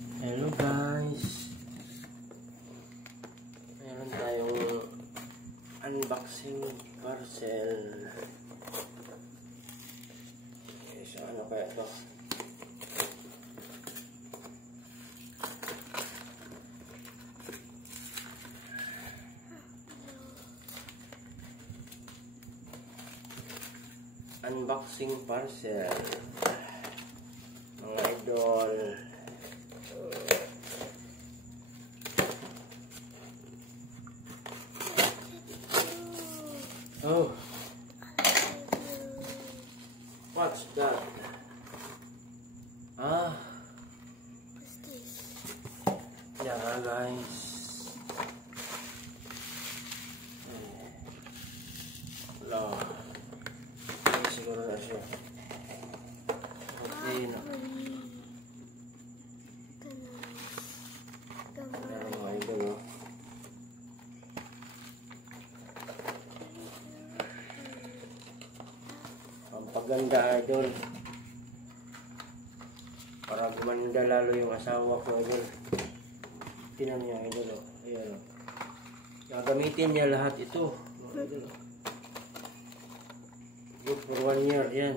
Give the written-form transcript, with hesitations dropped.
Hello guys, meron tayong unboxing parcel. Okay, so ano kaya ito? Unboxing parcel, mga idol. Oh, what's that? What's this? Yeah, guys. Wala. Ay, siguro na siya. Okay na. Meron mga idol, oh. Pampaganda, idol. Para gumanda lalo yung asawa ko, idol. Tinan niya, idol, oh. Ayan, oh. Gagamitin niya lahat ito, mga idol, oh. Good for 1 year, yan.